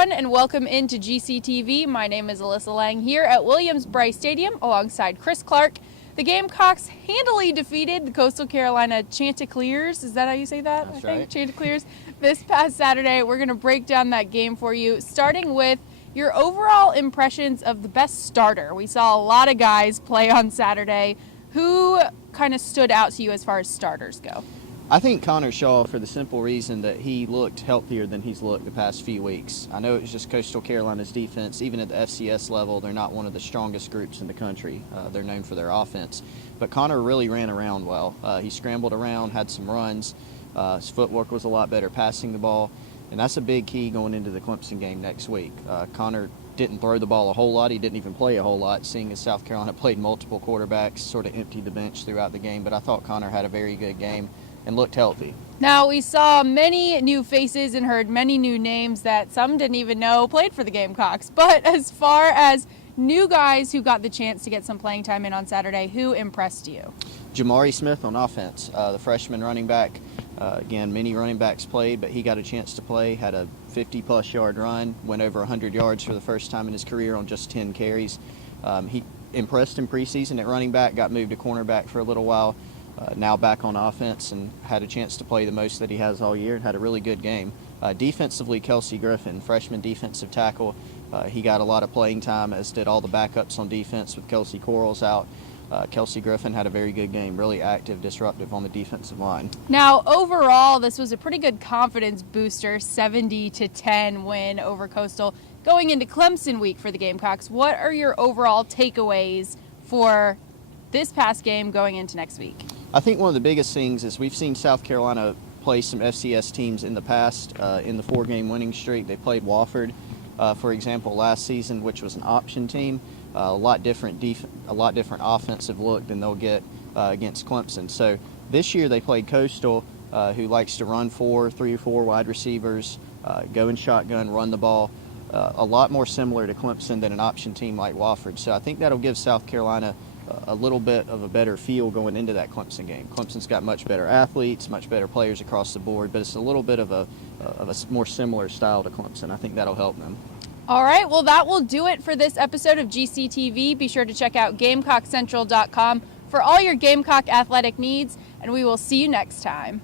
everyone, and welcome into GCTV. My name is Alyssa Lang here at Williams-Brice Stadium alongside Chris Clark. The Gamecocks handily defeated the Coastal Carolina Chanticleers. Is that how you say that? That's I think right. Chanticleers. This past Saturday, we're going to break down that game for you, starting with your overall impressions of the best starter. We saw a lot of guys play on Saturday. Who kind of stood out to you as far as starters go? I think Connor Shaw, for the simple reason that he looked healthier than he's looked the past few weeks. I know it was just Coastal Carolina's defense. Even at the FCS level, they're not one of the strongest groups in the country. They're known for their offense. But Connor really ran around well. He scrambled around, had some runs. His footwork was a lot better passing the ball. And that's a big key going into the Clemson game next week. Connor didn't throw the ball a whole lot. He didn't even play a whole lot, seeing as South Carolina played multiple quarterbacks, sort of emptied the bench throughout the game. But I thought Connor had a very good game and looked healthy. Now, we saw many new faces and heard many new names that some didn't even know played for the Gamecocks. But as far as new guys who got the chance to get some playing time in on Saturday, who impressed you? Jamari Smith on offense, the freshman running back. Again, many running backs played, but he got a chance to play, had a 50-plus yard run, went over 100 yards for the first time in his career on just 10 carries. He impressed in preseason at running back, got moved to cornerback for a little while. Now back on offense and had a chance to play the most that he has all year and had a really good game. Defensively, Kelsey Griffin, freshman defensive tackle, he got a lot of playing time, as did all the backups on defense with Kelsey Quarles out. Kelsey Griffin had a very good game, really active, disruptive on the defensive line. Now, overall, this was a pretty good confidence booster, 70-10 win over Coastal going into Clemson week for the Gamecocks. What are your overall takeaways for this past game going into next week? I think one of the biggest things is we've seen South Carolina play some FCS teams in the past. In the 4-game winning streak, they played Wofford, for example, last season, which was an option team. A lot different offensive look than they'll get against Clemson. So this year they played Coastal, who likes to run 3 or 4 wide receivers, go in shotgun, run the ball. A lot more similar to Clemson than an option team like Wofford. So I think that'll give South Carolina a little bit of a better feel going into that Clemson game. Clemson's got much better athletes, much better players across the board, but it's a little bit of a more similar style to Clemson. I think that'll help them. All right, well, that will do it for this episode of GCTV. Be sure to check out GamecockCentral.com for all your Gamecock athletic needs, and we will see you next time.